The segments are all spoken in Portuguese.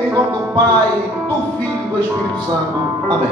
em nome do Pai, do Filho e do Espírito Santo. Amém.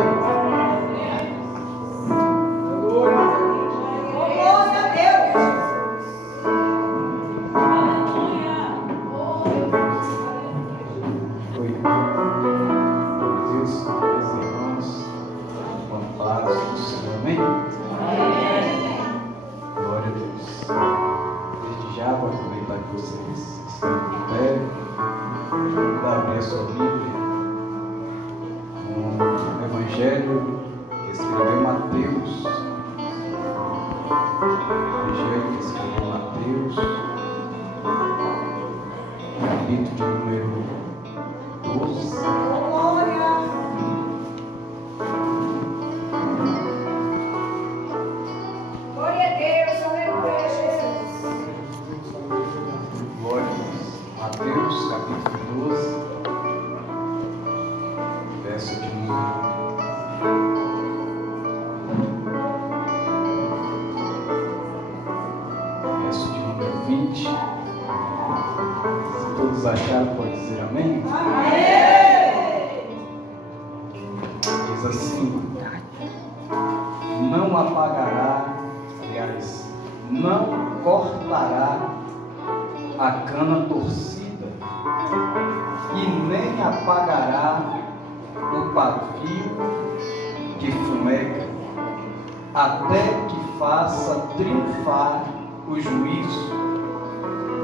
Até que faça triunfar o juízo,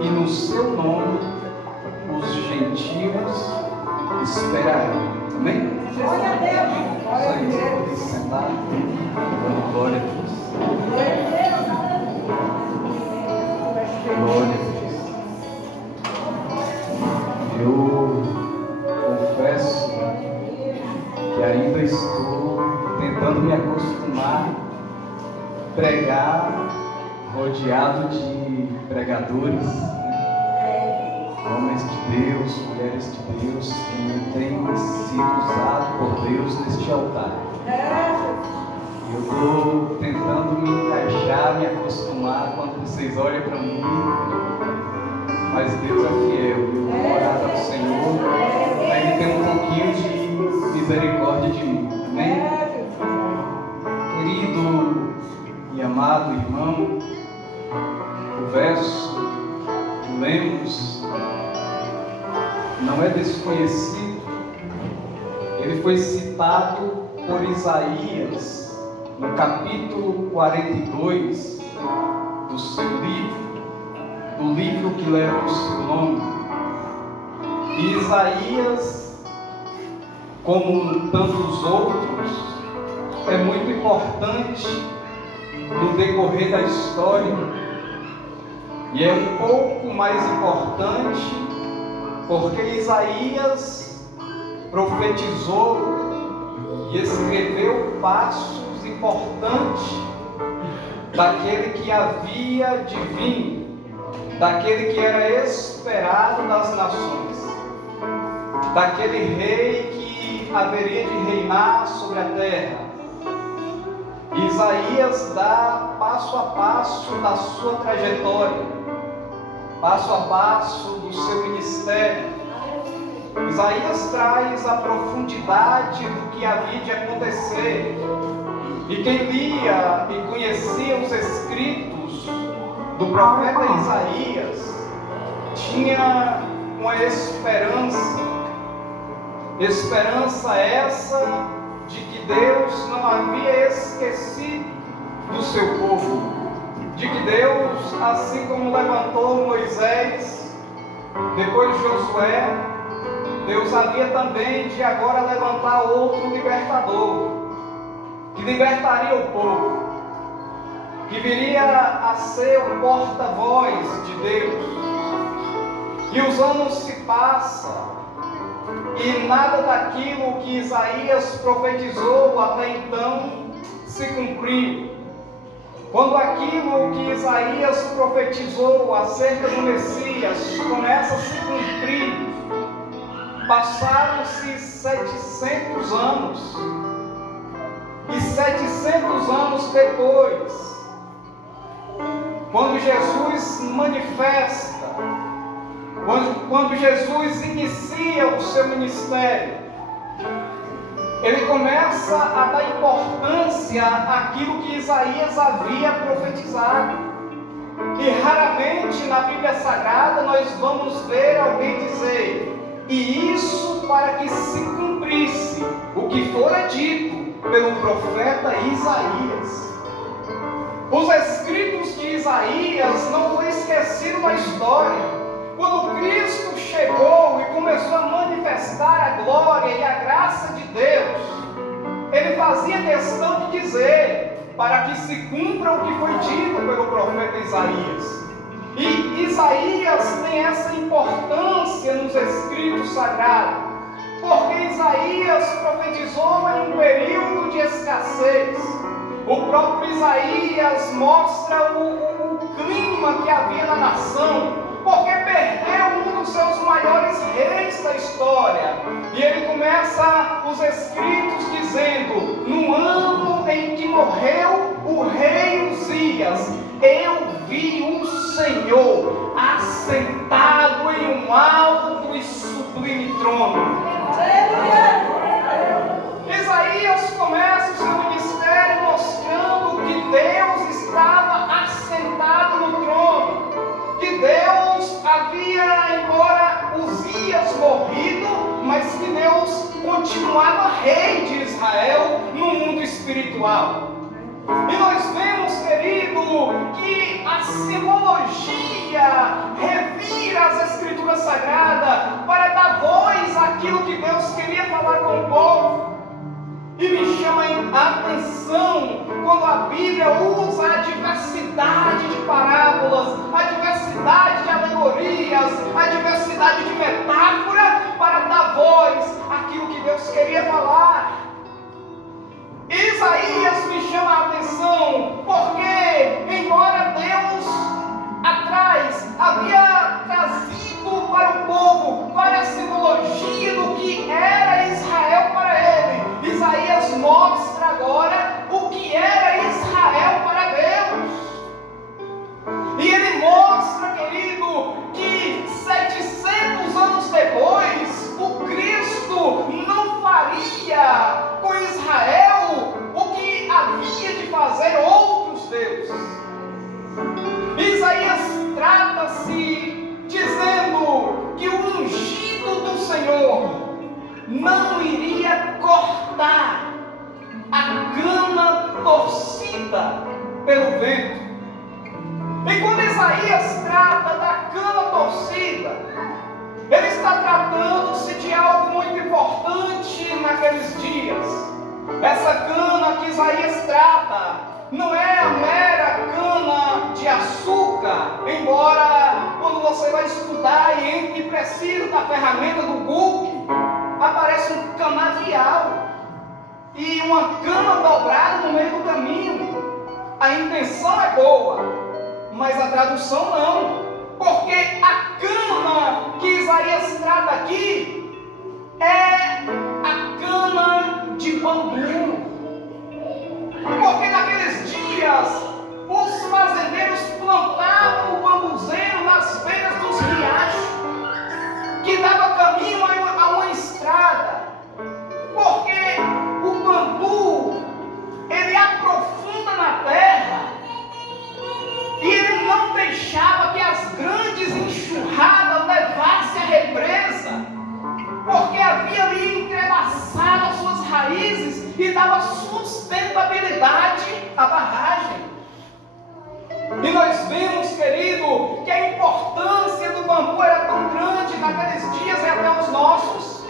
e no seu nome os gentios esperarão. Amém? Glória a Deus! Glória a Deus! Pode sentar, dando glória a Deus. Glória a Deus. Eu confesso que ainda estou tentando me acostumar a pregar rodeado de pregadores, homens de Deus, mulheres de Deus, que têm sido usados por Deus neste altar. Eu estou tentando me encaixar, me acostumar quando vocês olham para mim, mas Deus é fiel. Eu vou orar ao Senhor para Ele ter um pouquinho de misericórdia de mim. Amém? Querido e amado irmão, o verso que lemos não é desconhecido. Ele foi citado por Isaías no capítulo 42 do seu livro, do livro que leva o seu nome. E Isaías, como tantos outros, é muito importante no decorrer da história, e é um pouco mais importante porque Isaías profetizou e escreveu passos importantes daquele que havia de vir, daquele que era esperado das nações, daquele rei que haveria de reinar sobre a terra. Isaías dá passo a passo da sua trajetória, passo a passo do seu ministério. Isaías traz a profundidade do que havia de acontecer. E quem lia e conhecia os escritos do profeta Isaías tinha uma esperança essa de que Deus não havia esquecido do seu povo, de que Deus, assim como levantou Moisés, depois Josué, Deus havia também de agora levantar outro libertador, que libertaria o povo, que viria a ser o porta-voz de Deus. E os anos se passam, e nada daquilo que Isaías profetizou até então se cumpriu. Quando aquilo que Isaías profetizou acerca do Messias começa a se cumprir, passaram-se 700 anos. E 700 anos depois, quando Jesus manifesta, quando Jesus inicia o seu ministério, ele começa a dar importância àquilo que Isaías havia profetizado. E raramente na Bíblia Sagrada nós vamos ver alguém dizer: e isso para que se cumprisse o que fora dito pelo profeta Isaías. Os escritos de Isaías não foi esquecido na história. Quando Cristo chegou e começou a manifestar a glória e a graça de Deus, ele fazia questão de dizer para que se cumpra o que foi dito pelo profeta Isaías. E Isaías tem essa importância nos escritos sagrados, porque Isaías profetizou em um período de escassez. O próprio Isaías mostra o clima que havia na nação, porque perdeu um dos seus maiores reis da história. E ele começa os escritos dizendo: no ano em que morreu o rei Uzias, eu vi o Senhor assentado em um alto e sublime trono. Isaías começa o seu ministério mostrando que Deus estava assentado no trono, que Deus havia, embora Uzias morrido, mas que Deus continuava rei de Israel no mundo espiritual. E nós vemos, querido, que a simbologia revira as Escrituras Sagradas para dar voz àquilo que Deus queria falar com o povo. E me chama a atenção quando a Bíblia usa a diversidade de parábolas, a diversidade de alegorias, a diversidade de metáfora para dar voz àquilo que Deus queria falar. Isaías me chama a atenção porque, embora Deus atrás havia trazido para o povo várias simbologias do que era Israel para ele, Isaías mostra agora o que era Israel para Deus. E ele mostra, querido, que 700 anos depois, o Cristo não faria com Israel o que havia de fazer outros deuses. Isaías trata-se dizendo que o ungido do Senhor não iria cortar a cana torcida pelo vento. E quando Isaías trata da cana torcida, ele está tratando-se de algo muito importante naqueles dias. Essa cana que Isaías trata não é a mera cana de açúcar, embora quando você vai estudar e precisa da ferramenta do Google, aparece um canavial e uma cana dobrada no meio do caminho. A intenção é boa, mas a tradução não, porque a cana que Isaías trata aqui é a cana de bambu. Porque naqueles dias os fazendeiros plantavam o bambuzeiro nas beiras dos riachos, que dava caminho a uma estrada. Porque o bambu, ele aprofunda na terra e ele não deixava que as grandes enxurradas levassem a represa, porque havia ali entrelaçado as suas raízes e dava sustentabilidade à barragem. E nós vemos, querido, que a importância do bambu era tão grande naqueles dias e até os nossos,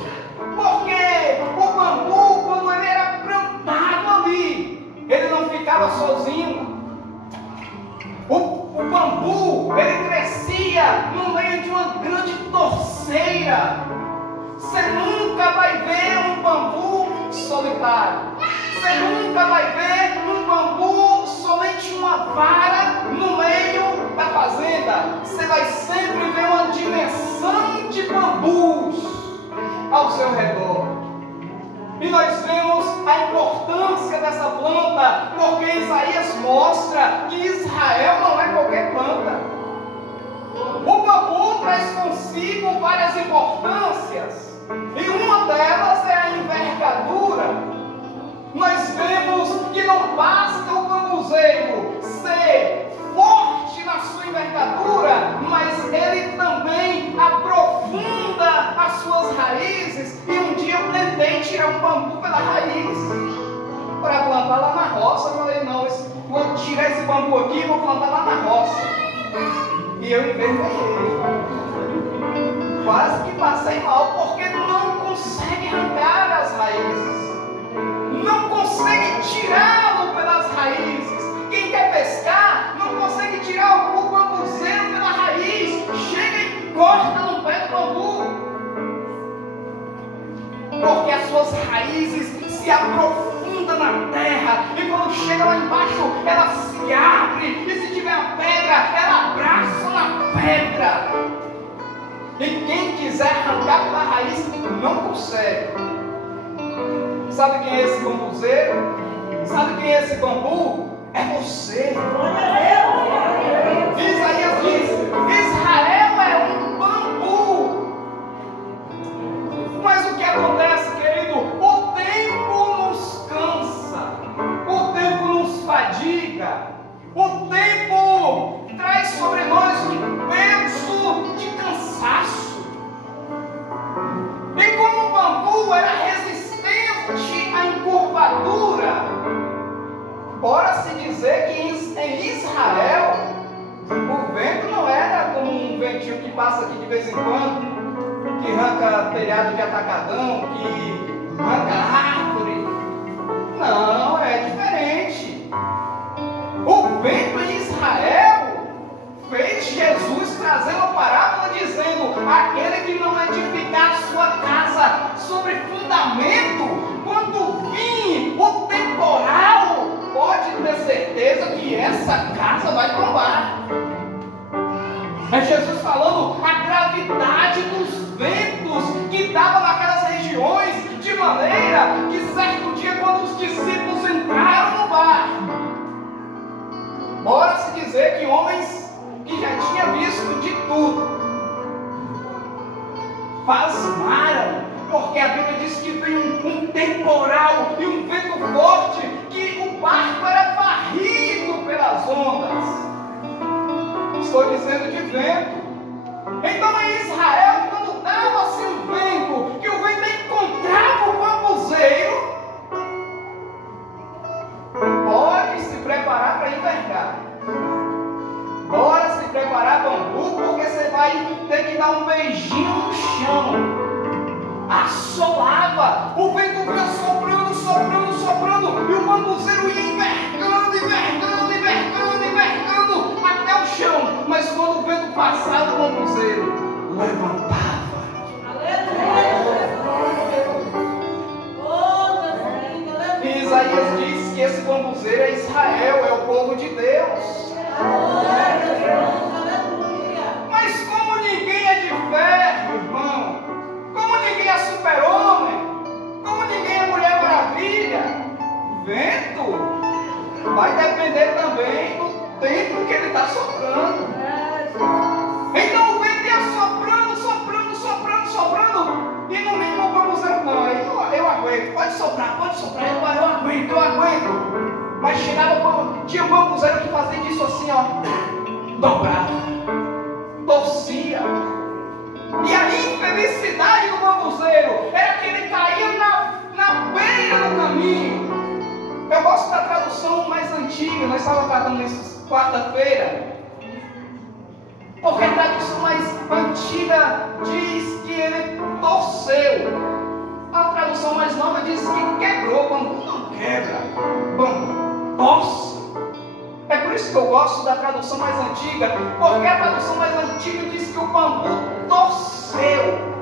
porque o bambu, quando ele era plantado ali, ele não ficava sozinho. O bambu, ele crescia no meio de uma grande torceira. Você nunca vai ver um bambu solitário. Você nunca vai ver um bambu somente uma vara no meio da fazenda. Você vai sempre ver uma dimensão de bambus ao seu redor. E nós vemos a importância dessa planta, porque Isaías mostra que Israel não é qualquer planta. O bambu traz consigo várias importâncias. E ele também aprofunda as suas raízes. E um dia eu tentei tirar um bambu pela raiz para plantar lá na roça. Eu falei, não, vou tirar esse bambu aqui e vou plantar lá na roça. E eu envergonhei. Quase que passei mal, porque não consegue arrancar as raízes. Não consegue tirá-lo pelas raízes. Quem quer pescar não consegue tirar o bambuzeiro pela raiz. Chega e corta no pé do bambu. Porque as suas raízes se aprofundam na terra. E quando chega lá embaixo, ela se abre. E se tiver uma pedra, ela abraça na pedra. E quem quiser arrancar pela raiz não consegue. Sabe quem é esse bambuzeiro? Sabe quem é esse bambu? É você. Isaías diz: Israel é um bambu. Mas o que acontece, querido? O tempo nos cansa, o tempo nos fadiga, o tempo traz sobre nós um peso de cansaço. E como o bambu era resistente à encurvadura, bora se dizer que em Israel o vento não era como um ventinho que passa aqui de vez em quando, que arranca telhado de atacadão, que arranca árvore. Não, é diferente. O vento em Israel fez Jesus trazer uma parábola dizendo: aquele que não edificar a sua casa sobre fundamento, quando vir o temporal, pode ter certeza que essa casa vai tombar. É Jesus falando a gravidade dos ventos que dava naquelas regiões, de maneira que certo dia, quando os discípulos entraram no bar, bora se dizer que homens que já tinham visto de tudo pasmaram, porque a Bíblia diz que veio um temporal e um vento forte, que o barco era varrido pelas ondas. Estou dizendo de vento. Então em Israel, quando dava-se um vento, que o vento encontrava o bambuzeiro, pode se preparar para envergar. Bora se preparar, bambu, porque você vai ter que dar um beijinho no chão. Assolava, o vento vinha soprando, soprando, soprando, e o bambuzeiro ia envergando, envergando, envergando, envergando até o chão. Mas quando o vento passava, o bambuzeiro levantava. E Isaías diz que esse bambuzeiro é Israel, é o povo de Deus. Mas como ninguém é de ferro, irmão, como ninguém é super-homem, como ninguém é Mulher Maravilha, vento vai depender também do tempo que ele está soprando. Então o vento ia soprando, soprando, soprando, soprando, e no mínimo vamos dizer, não, eu aguento, pode soprar, eu aguento. Mas tinha um bambuzeiro que fazia isso assim, ó, dobrava, torcia. E a infelicidade do bambuzeiro era que ele caía na beira do caminho. Eu gosto da tradução mais antiga, nós estávamos tratando isso quarta-feira, porque a tradução mais antiga diz que ele torceu. A tradução mais nova diz que quebrou. Bambu não quebra, bambu torce. É por isso que eu gosto da tradução mais antiga, porque a tradução mais antiga diz que o bambu torceu.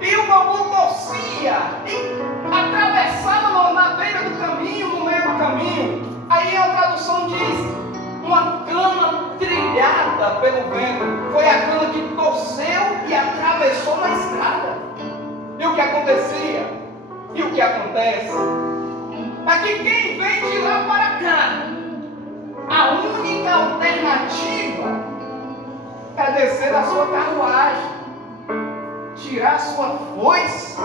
E o bambu torcia e atravessava na beira do caminho, no meio do caminho. Aí a tradução diz uma cana trilhada pelo vento. Foi a cana que torceu e atravessou na estrada. E o que acontecia? E o que acontece? Aqui quem vem de lá para cá, a única alternativa é descer da sua carruagem, tirar a sua foice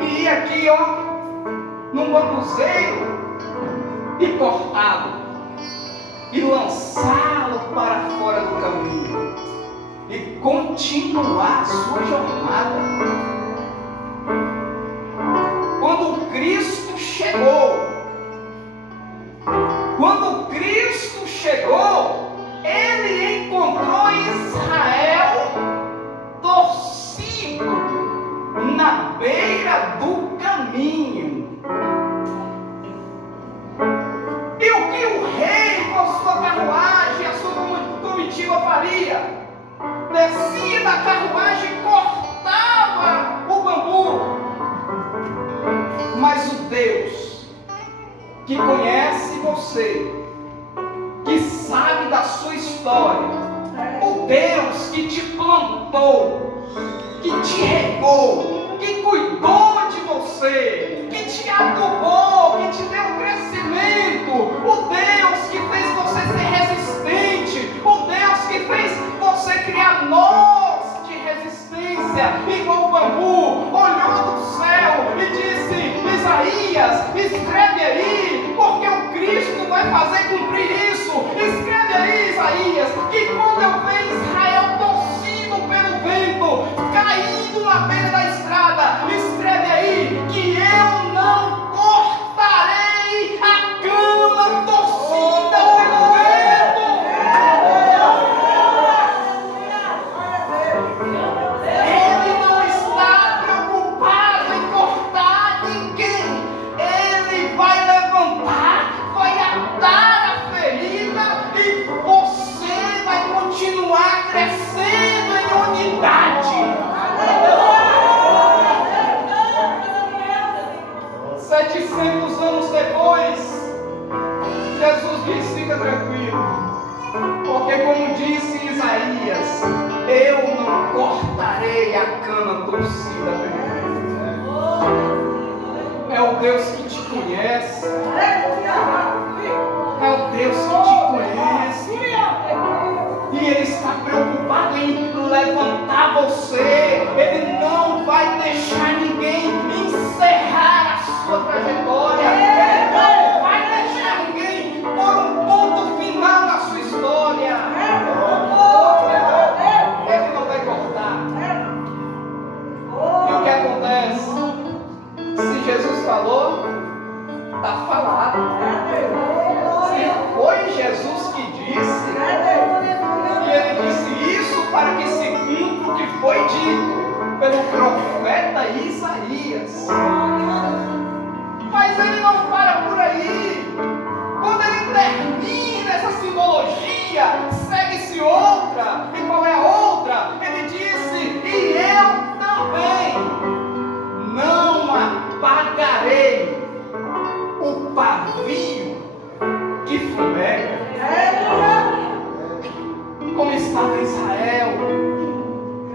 e ir aqui, ó, num bambuzeiro e cortá-lo e lançá-lo para fora do caminho e continuar a sua jornada. Quando Cristo chegou, ele encontrou Israel torcido na beira do caminho. E o que o rei com a sua carruagem, a sua comitiva faria? Descia da carruagem e cortava o bambu. Mas o Deus que conhece você, que sabe da sua história, o Deus que te plantou, que te regou, que cuidou de você, que te adubou, que te deu crescimento, o Deus que fez você ser resistente, o Deus que fez você criar nós de resistência, igual o bambu, olhou do céu e disse: Isaías, escreve aí, porque o Cristo vai fazer cumprir isso. Escreve aí, Isaías, que quando eu ver Israel torcido pelo vento, caindo na beira da estrada, escreve aí que eu não cortarei a cana torcida pelo vento. Ele não está preocupado em cortar ninguém. Ele vai levantar, vai atar a ferida e você vai continuar crescendo em unidade. 700 anos depois, Jesus disse: fica tranquilo, porque como disse Isaías, eu não cortarei a cana torcida pelo vento. É o Deus que te conhece, é o Deus que te conhece, e Ele está preocupado em levantar você. Ele não vai deixar ninguém encerrar a sua trajetória. Ele não vai deixar ninguém pôr um ponto final na sua história. Ele não vai cortar. E o que acontece? Se Jesus falou, está falado. Se foi Jesus que disse, e Ele disse isso para que se cumpra o que foi dito pelo profeta Isaías. Mas Ele não para por aí. Quando Ele termina essa simbologia, segue-se outra. E qual é a outra? Ele disse: e eu também não apagarei o pavio que fumega. Como estava Israel,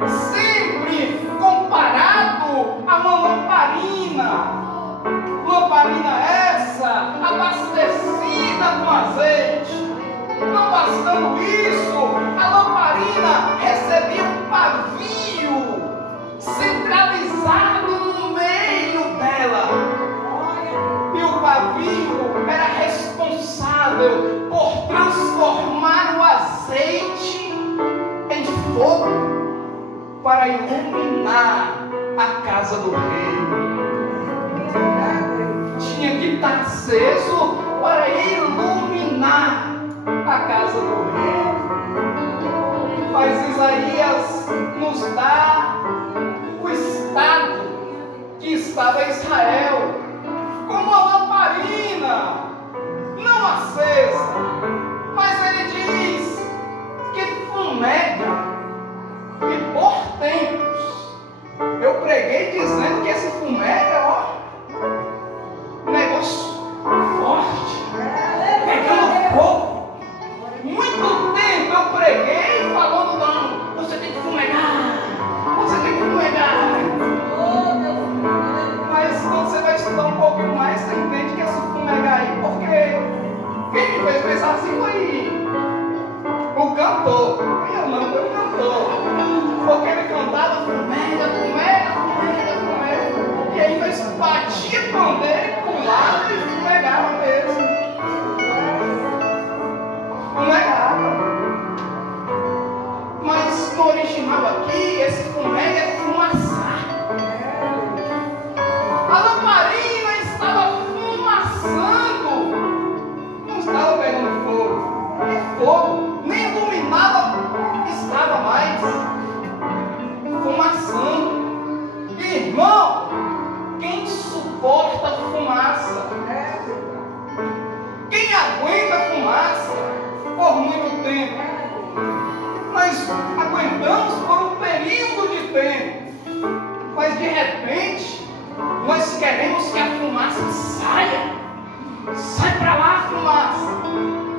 sempre comparado a uma lamparina essa, abastecida com azeite. Não bastando isso, a lamparina recebia um pavio centralizado no meio dela. E o pavio era responsável por transformar o azeite em fogo para iluminar a casa do rei. Tinha que estar aceso para iluminar a casa do rei. Mas Isaías nos dá o estado que estava Israel, como uma lamparina, não acesa, mas ele diz que fumega. E por tempos eu preguei dizendo que esse fumega, um negócio forte, pegando fogo. Muito tempo entendo. Mas de repente, nós queremos que a fumaça saia. Sai para lá a fumaça.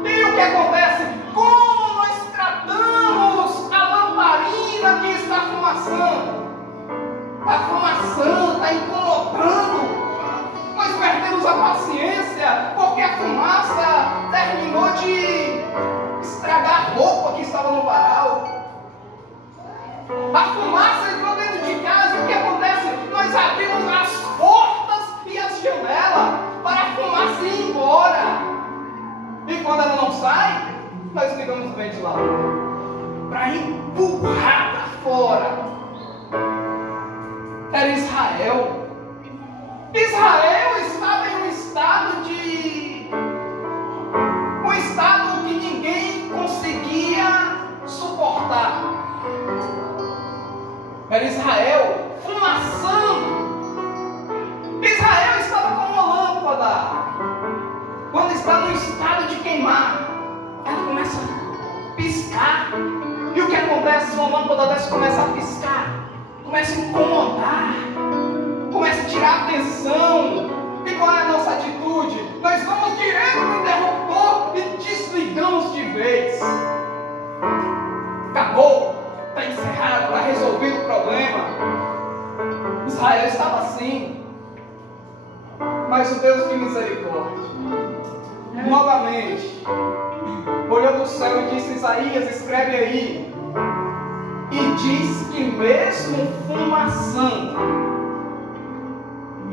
E o que acontece? Como nós tratamos a lamparina que está fumaçando? Está fumaçando, está incomodando. Nós perdemos a paciência porque a fumaça terminou de estragar a roupa que estava no varal. A fumaça entrou dentro de casa e o que acontece? Nós abrimos as portas e as janelas para a fumaça ir embora. E quando ela não sai, nós ligamos o ventilador para empurrar para fora. Era Israel. Israel estava em um estado que ninguém conseguia suportar. Era Israel fumaçando. Israel estava com uma lâmpada. Quando está no estado de queimar, ela começa a piscar. E o que acontece se uma lâmpada dessa começa a piscar? Começa a incomodar. Começa a tirar a atenção. E qual é a nossa atitude? Nós vamos direto no interruptor e desligamos de vez. Acabou. Está encerrado, está resolvido o problema. Israel estava assim. Mas o Deus de misericórdia, novamente, olhou do céu e disse: Isaías, escreve aí. E diz que mesmo fumaçando,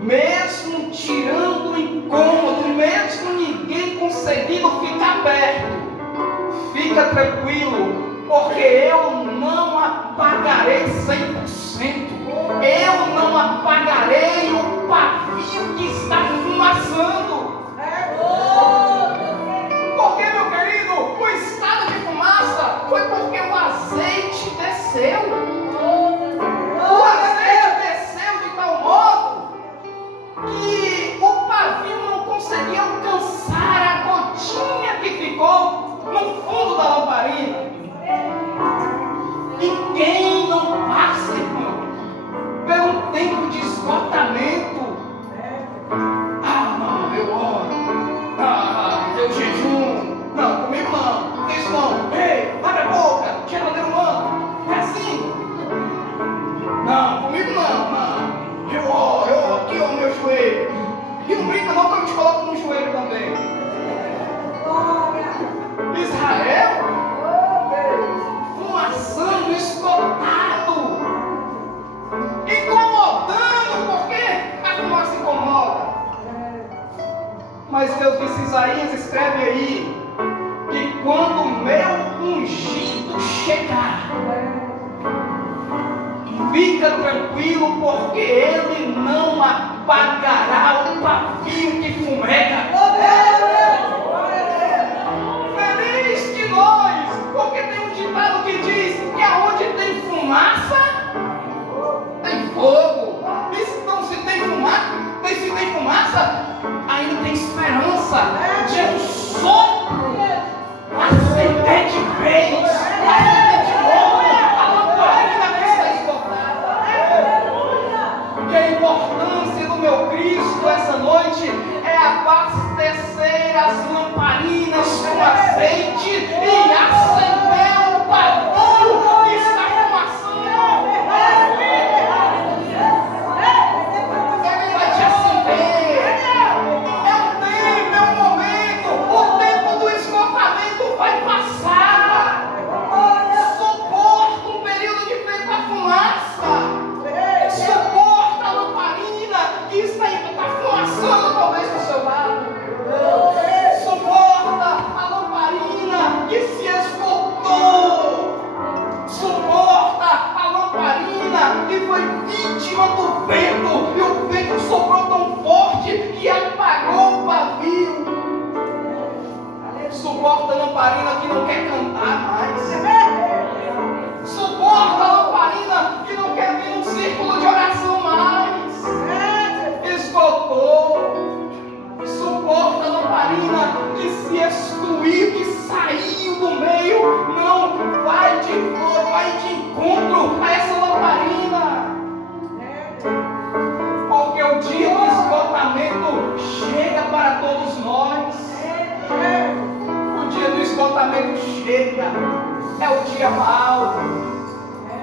mesmo tirando o incômodo, mesmo ninguém conseguindo ficar perto, fica tranquilo, porque eu não apagarei 100%. Eu não apagarei o pavio que está fumaçando. Por que, meu querido? O estado de fumaça foi porque o azeite desceu. O azeite desceu de tal modo que o pavio não conseguia alcançar a gotinha que ficou no fundo da lamparina. E quem não passa, irmão, pelo tempo de esgotamento? Ah, não, eu oro. Ah, eu jejum. Não, comigo não. Isso não. Ei, abre a boca. Tira o mano. É assim. Não, comigo não. Eu oro aqui ao meu joelho. E não brinca não que eu te coloco no joelho também. Israel, fumaçando, esgotado, incomodando, porque a fumaça incomoda. Mas Deus disse: Isaías, escreve aí, que quando o meu ungido chegar, fica tranquilo, porque ele não apagará o pavio que fumega. Feliz de nós, porque tem um ditado que diz que aonde tem fumaça, tem fogo. Então, se tem fumaça, ainda tem esperança de um sopro acender de vez, acender de novo a lamparina que está esgotada. E a importância do meu Cristo essa noite é abastecer chega. É o dia mau.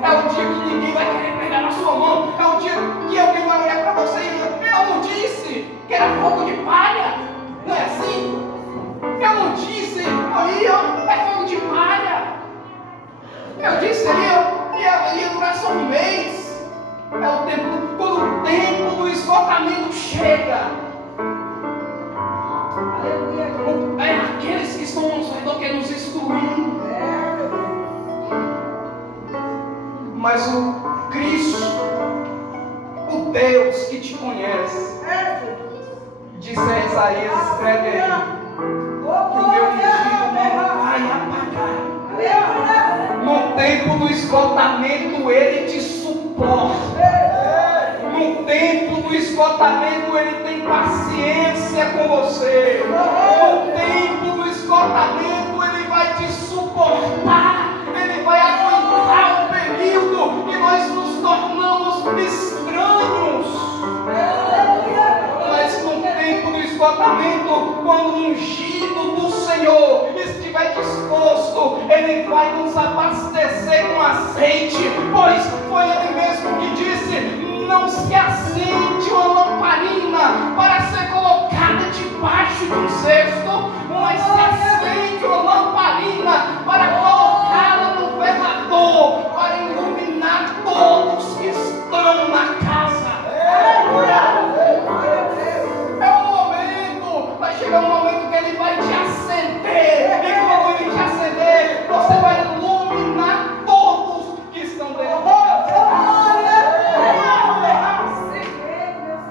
É o dia que ninguém vai querer pegar na sua mão. É o dia que alguém vai olhar para você e dizer: eu não disse que era fogo de palha. Não é assim? Eu não disse, aí é fogo de palha. Eu disse ali, ia durar só um mês. É o tempo, quando o tempo do esgotamento chega. É aqueles que estão ao nosso redor querem nos excluir. Mas o Cristo, o Deus que te conhece, diz a Isaías, escreve aí, que o meu ungido não vai apagar. No tempo do esgotamento ele te suporta. No tempo do esgotamento ele tem paciência com você. No tempo do esgotamento ele vai te suportar. Ele vai aguentar o período que nós nos tornamos estranhos. Mas no tempo do esgotamento, quando o ungido do Senhor estiver disposto, ele vai nos abastecer com azeite, pois foi ele mesmo que disse: não se acende uma lamparina para ser colocada debaixo de um cesto, mas se acende uma lamparina para colocá-la no velador, para iluminar todos que estão na casa. É um momento, vai chegar um momento que ele vai te acender, e quando ele te acender, você vai iluminar todos que estão dentro.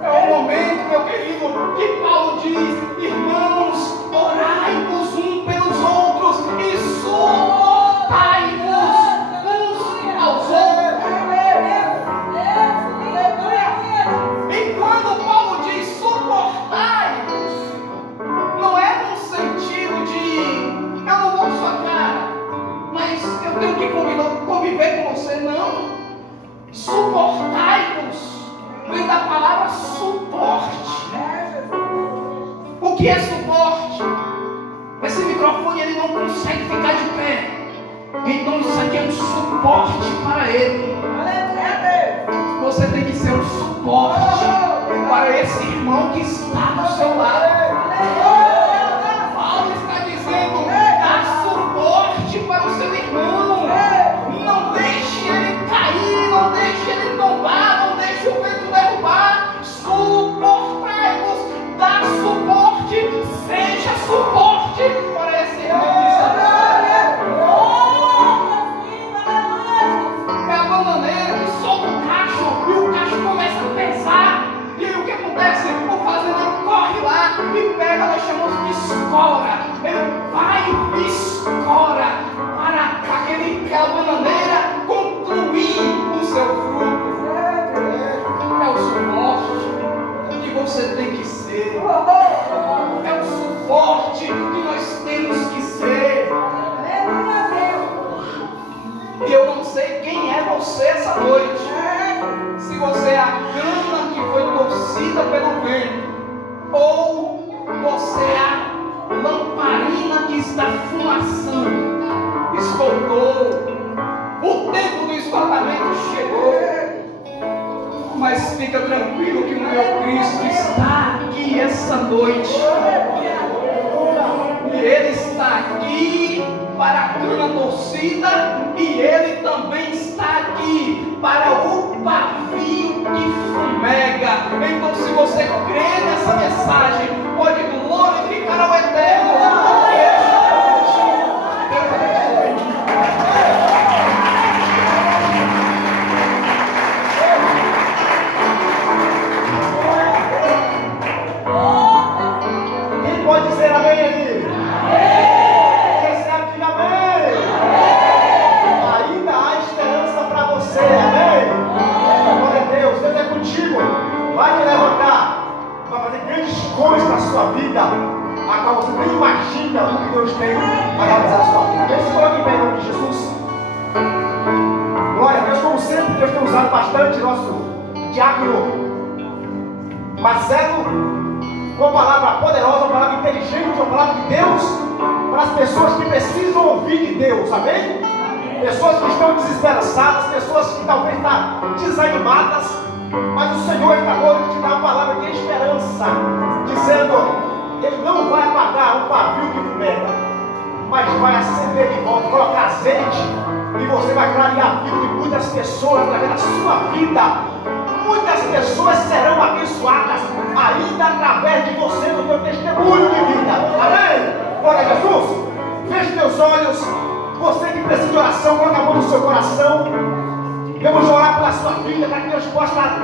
É o momento, meu querido, que Paulo diz: irmãos, orai-vos uns pelos outros e suportai-vos uns aos outros. E quando Paulo diz suportai-vos, não é no sentido de eu não vou com sua cara, mas eu tenho que conviver com você, não. Suportai-vos vem da palavra suporte. O que é suporte? Esse microfone ele não consegue ficar de pé, então isso aqui é um suporte para ele. Você tem que ser um suporte para esse irmão que está do seu lado. Paulo está dizendo: dá suporte para o seu irmão. Não deixe ele cair, não deixe ele tombar, não deixe o vento derrubar. Suportai-vos, dá suporte, seja suporte para esse irmão que está do seu lado. É a bananeira que solta o cacho e o cacho começa a pesar. E aí o que acontece? O fazendeiro corre lá e pega, nós chamamos de escora. Ele vai e escora para aquela bananeira concluir o seu fruto. É o suporte que você tem que ser. É o suporte que nós temos que ser. E eu não sei quem é você essa noite. Se você é a cana que foi torcida pelo vento, ou você é a lamparina que está fumaçando. Esgotou. O tempo do esgotamento chegou. Mas fica tranquilo que o meu Cristo está aqui essa noite. E Ele está aqui para a cana torcida, e Ele também está aqui para o pavio que fumega. Então, se você crê nessa mensagem, pode glorificar ao Eterno. Quem pode dizer amém ali? Recebe, diga amém. Ainda há esperança para você, amém? Glória a Deus, Deus é contigo. Vai te levantar, vai fazer grandes coisas na sua vida, a qual você nem imagina o que Deus tem para realizar na sua vida. Esse foi aqui, em nome de Jesus. Glória a Deus, como sempre, Deus tem usado bastante nosso diácono Marcelo, uma palavra poderosa, uma palavra inteligente, uma palavra de Deus. para as pessoas que precisam ouvir de Deus, amém? Pessoas que estão desesperançadas, pessoas que talvez estão desanimadas, mas o Senhor está hoje te dá uma palavra de esperança, dizendo: Ele não vai apagar o pavio que fumega, mas vai acender de volta, colocar azeite, e você vai clarear a vida de muitas pessoas através da sua vida. Muitas pessoas serão abençoadas ainda através de você, no teu testemunho de vida. Amém? Glória a Jesus. Feche teus olhos. Você que precisa de oração, coloque a mão no seu coração. Vamos orar pela sua vida, para que Deus possa estar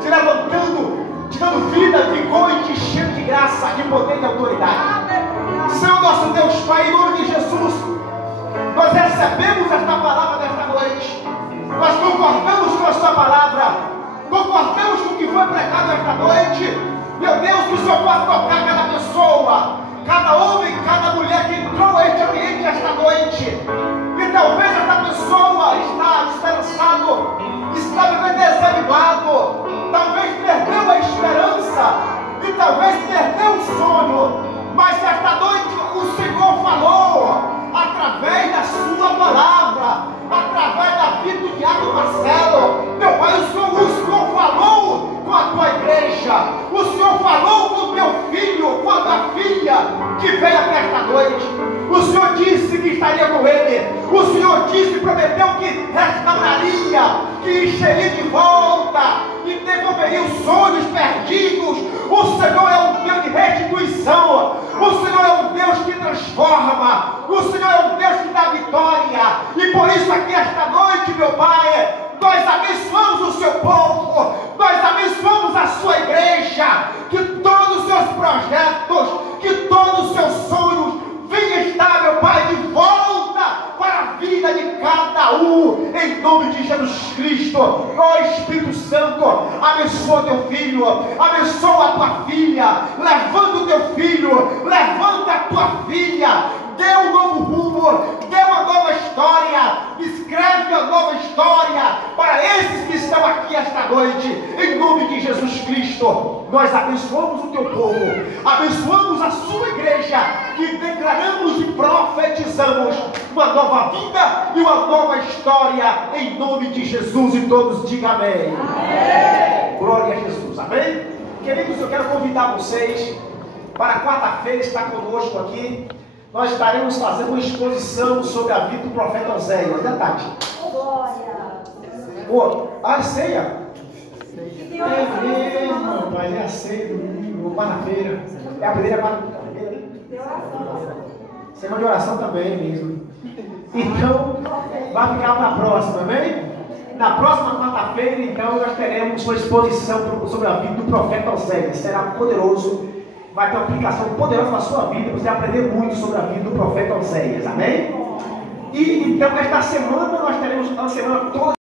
te levantando, te dando vida, vigor e te enchendo de graça, de poder e de autoridade. Senhor nosso Deus, Pai, em nome de Jesus, nós recebemos esta palavra desta noite. Nós concordamos com a sua palavra, concordamos com o que foi pregado esta noite. Meu Deus, que o Senhor possa tocar cada pessoa, cada homem, cada mulher que entrou neste ambiente esta noite. E talvez esta pessoa está desesperado, está vivendo desanimado, talvez perdeu a esperança e talvez perdeu o sonho. Mas esta noite o Senhor falou através da sua palavra, através da vida do diácono Marcelo. Meu Pai, o Senhor falou com a tua igreja, o Senhor falou com o teu filho, com a tua filha que veio até esta noite. O Senhor disse que estaria com ele, o Senhor disse e prometeu que restauraria, que encheria de volta e devolveria os sonhos perdidos. O Senhor é um Deus de restituição, o Senhor é um Deus que transforma, o Senhor é um Deus que dá vitória. E por isso aqui esta noite, meu Pai, nós abençoamos o seu povo, nós abençoamos a sua igreja, que todos os seus projetos, que todos os seus sonhos venham estar, meu Pai, de volta para a vida de cada um, em nome de Jesus Cristo. Ó Espírito Santo, abençoa teu filho, abençoa a tua filha, levanta o teu filho, levanta a tua filha, dê um novo rumo, dê uma nova história, escreve uma nova história para esses que estão aqui esta noite, em nome de Jesus Cristo. Nós abençoamos o teu povo, abençoamos a sua igreja e declaramos e profetizamos uma nova vida e uma nova história, em nome de Jesus. E todos digam amém. Amém. Glória a Jesus, amém? Queridos, eu quero convidar vocês para quarta-feira estar conosco aqui. Nós estaremos fazendo uma exposição sobre a vida do profeta Oséias. Detalhe. A ceia? É mesmo, rapaz, é a ceia do domingo, quarta-feira. É a primeira quarta-feira. Semana de oração também mesmo. Então, vai ficar para a próxima, amém? Na próxima quarta-feira, então, nós teremos uma exposição sobre a vida do profeta Oséias. Será poderoso. Vai ter uma aplicação poderosa na sua vida, você vai aprender muito sobre a vida do profeta Oséias, amém? E então, esta semana, nós teremos uma semana toda